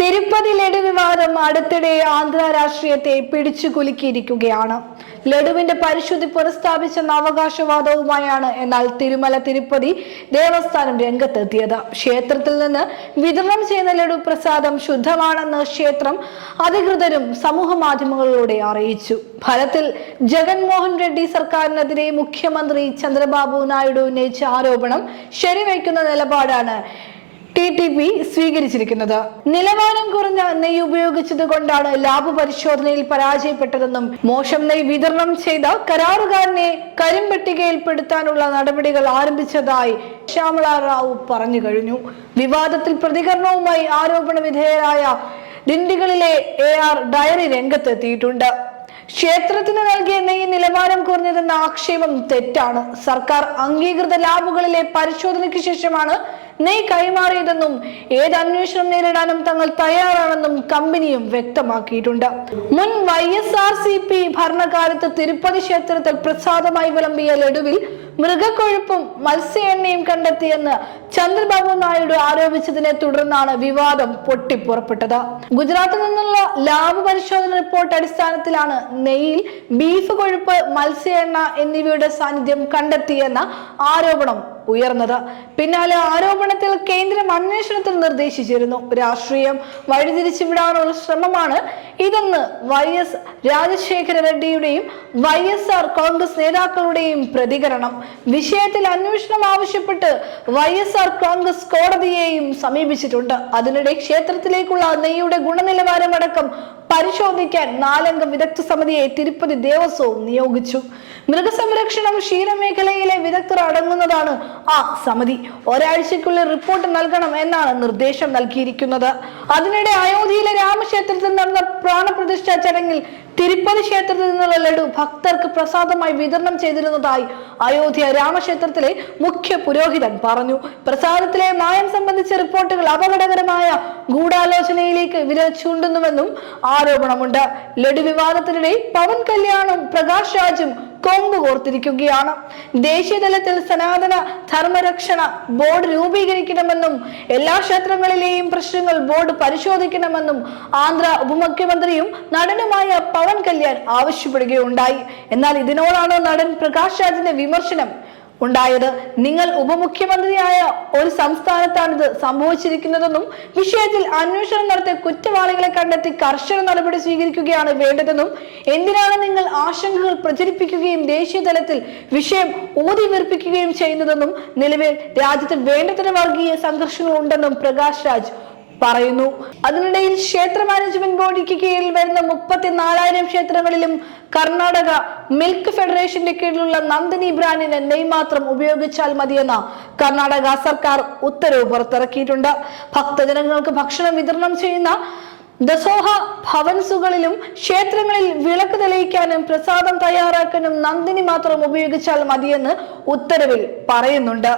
തിരുപ്പതി ലഡു വിവാദം അടുത്തിടെ ആന്ധ്ര രാഷ്ട്രീയത്തെ പിടിച്ചു കുലുക്കിയിരിക്കുകയാണ്. ലഡുവിന്റെ പരിശുദ്ധി പുനഃസ്ഥാപിച്ചെന്ന അവകാശവാദവുമായാണ് എന്നാൽ തിരുമല തിരുപ്പതി ദേവസ്ഥാനം രംഗത്തെത്തിയത്. ക്ഷേത്രത്തിൽ നിന്ന് വിതരണം ചെയ്യുന്ന ലഡു പ്രസാദം ശുദ്ധമാണെന്ന് ക്ഷേത്രം അധികൃതരും സമൂഹ മാധ്യമങ്ങളിലൂടെ അറിയിച്ചു. ഫലത്തിൽ ജഗൻമോഹൻ റെഡ്ഡി സർക്കാരിനെതിരെ മുഖ്യമന്ത്രി ചന്ദ്രബാബു നായിഡു ഉന്നയിച്ച ആരോപണം ശരിവയ്ക്കുന്ന നിലപാടാണ് ടി ടി പി സ്വീകരിച്ചിരിക്കുന്നത്. നിലവാരം കുറഞ്ഞ നെയ്യ് ഉപയോഗിച്ചത് കൊണ്ടാണ് ലാബ് പരിശോധനയിൽ പരാജയപ്പെട്ടതെന്നും മോശം നെയ്യ് വിതരണം ചെയ്ത കരാറുകാരനെ കരിമ്പട്ടികയിൽപ്പെടുത്താനുള്ള നടപടികൾ ആരംഭിച്ചതായി ശ്യാമള റാവു പറഞ്ഞു കഴിഞ്ഞു. വിവാദത്തിൽ പ്രതികരണവുമായി ആരോപണ വിധേയരായ ഡിണ്ടികളിലെ എ ആർ ഡയറി രംഗത്തെത്തിയിട്ടുണ്ട്. ക്ഷേത്രത്തിന് നൽകിയ നെയ്യ് നിലവാരം കുറഞ്ഞതെന്ന ആക്ഷേപം തെറ്റാണ്. സർക്കാർ അംഗീകൃത ലാബുകളിലെ പരിശോധനയ്ക്ക് ശേഷമാണ് നെയ്യ് കൈമാറിയതെന്നും ഏത് അന്വേഷണം നേരിടാനും തങ്ങൾ തയ്യാറാണെന്നും കമ്പനിയും വ്യക്തമാക്കിയിട്ടുണ്ട്. മുൻ Y S R C P ഭരണകാലത്ത് തിരുപ്പതി ക്ഷേത്രത്തിൽ പ്രസാദമായി വിളമ്പിയ ലഡുവിൽ മൃഗക്കൊഴുപ്പും മത്സ്യ എണ്ണയും കണ്ടെത്തിയെന്ന് ചന്ദ്രബാബു നായിഡു ആരോപിച്ചതിനെ തുടർന്നാണ് വിവാദം പൊട്ടിപ്പുറപ്പെട്ടത്. ഗുജറാത്തിൽ നിന്നുള്ള ലാബ് പരിശോധന റിപ്പോർട്ട് അടിസ്ഥാനത്തിലാണ് നെയ്യിൽ ബീഫ് കൊഴുപ്പ് മത്സ്യ എണ്ണ എന്നിവയുടെ സാന്നിധ്യം കണ്ടെത്തിയെന്ന ആരോപണം ഉയർന്നത്. പിന്നാലെ ആരോപണത്തിൽ കേന്ദ്രം അന്വേഷണത്തിൽ നിർദ്ദേശിച്ചിരുന്നു. രാഷ്ട്രീയം വഴിതിരിച്ചുവിടാനുള്ള ശ്രമമാണ് ഇതെന്ന് വൈ എസ് രാജശേഖര റെഡ്ഡിയുടെയും വൈ എസ് ആർ കോൺഗ്രസ് നേതാക്കളുടെയും പ്രതികരണം. വിഷയത്തിൽ അന്വേഷണം ആവശ്യപ്പെട്ട് വൈ എസ് ആർ കോൺഗ്രസ് കോടതിയെയും സമീപിച്ചിട്ടുണ്ട്. അതിനിടെ ക്ഷേത്രത്തിലേക്കുള്ള നെയ്യുടെ ഗുണനിലവാരമടക്കം പരിശോധിക്കാൻ നാലംഗ വിദഗ്ധ സമിതിയെ തിരുപ്പതി ദേവസ്വവും നിയോഗിച്ചു. മൃഗസംരക്ഷണം ക്ഷീരമേഖലയിലെ വിദഗ്ധർ അടങ്ങുന്നതാണ് ആ സമിതി ഒരാഴ്ചയ്ക്കുള്ളിൽ റിപ്പോർട്ട് നൽകണം എന്നാണ് നിർദ്ദേശം നൽകിയിരിക്കുന്നത്. അതിനിടെ അയോധ്യയിലെ രാമക്ഷേത്രത്തിൽ നടന്ന പ്രാണപ്രതിഷ്ഠാ ചടങ്ങിൽ തിരുപ്പതി ക്ഷേത്രത്തിൽ നിന്നുള്ള ലഡു ഭക്തർക്ക് പ്രസാദമായി വിതരണം ചെയ്തിരുന്നതായി അയോധ്യ രാമക്ഷേത്രത്തിലെ മുഖ്യ പുരോഹിതൻ പറഞ്ഞു. പ്രസാദത്തിലെ മായം സംബന്ധിച്ച റിപ്പോർട്ടുകൾ അപകടകരമായ ഗൂഢാലോചനയിലേക്ക് വിരൽ ചൂണ്ടുന്നുവെന്നും ആരോപണമുണ്ട്. ലഡു വിവാദത്തിനിടെ പവൻ കല്യാണും പ്രകാശ് രാജും കൊമ്പ് കോർത്തിരിക്കുകയാണ്. ദേശീയതലത്തിൽ സനാതന ധർമ്മരക്ഷണ ബോർഡ് രൂപീകരിക്കണമെന്നും എല്ലാ ക്ഷേത്രങ്ങളിലെയും പ്രശ്നങ്ങൾ ബോർഡ് പരിശോധിക്കണമെന്നും ആന്ധ്ര ഉപമുഖ്യമന്ത്രിയും നടനുമായ പവൻ കല്യാൺ ആവശ്യപ്പെടുകയുണ്ടായി. എന്നാൽ ഇതിനോടാണ് നടൻ പ്രകാശ് രാജിന്റെ വിമർശനം ഉണ്ടായത്. നിങ്ങൾ ഉപമുഖ്യമന്ത്രിയായ ഒരു സംസ്ഥാനത്താണിത് സംഭവിച്ചിരിക്കുന്നതെന്നും വിഷയത്തിൽ അന്വേഷണം നടത്തി കുറ്റവാളികളെ കണ്ടെത്തി കർശന നടപടി സ്വീകരിക്കുകയാണ് വേണ്ടതെന്നും എന്തിനാണ് നിങ്ങൾ ആശങ്കകൾ പ്രചരിപ്പിക്കുകയും ദേശീയതലത്തിൽ വിഷയം ഊതി വീർപ്പിക്കുകയും ചെയ്യുന്നതെന്നും നിലവിൽ രാജ്യത്ത് വേണ്ടത്ര വർഗീയ സംഘർഷങ്ങൾ ഉണ്ടെന്നും പ്രകാശ് രാജ് പറയുന്നു. അതിനിടയിൽ ക്ഷേത്ര മാനേജ്മെന്റ് ബോർഡിക്ക് കീഴിൽ വരുന്ന മുപ്പത്തിനാലായിരം ക്ഷേത്രങ്ങളിലും കർണാടക മിൽക്ക് ഫെഡറേഷന്റെ കീഴിലുള്ള നന്ദിനി ബ്രാൻഡിന് നെയ് മാത്രം ഉപയോഗിച്ചാൽ മതിയെന്ന കർണാടക സർക്കാർ ഉത്തരവ് പുറത്തിറക്കിയിട്ടുണ്ട്. ഭക്തജനങ്ങൾക്ക് ഭക്ഷണം വിതരണം ചെയ്യുന്ന ദസോഹ ഭവൻസുകളിലും ക്ഷേത്രങ്ങളിൽ വിളക്ക് തെളിയിക്കാനും പ്രസാദം തയ്യാറാക്കാനും നന്ദിനി മാത്രം ഉപയോഗിച്ചാൽ മതിയെന്ന് ഉത്തരവിൽ പറയുന്നുണ്ട്.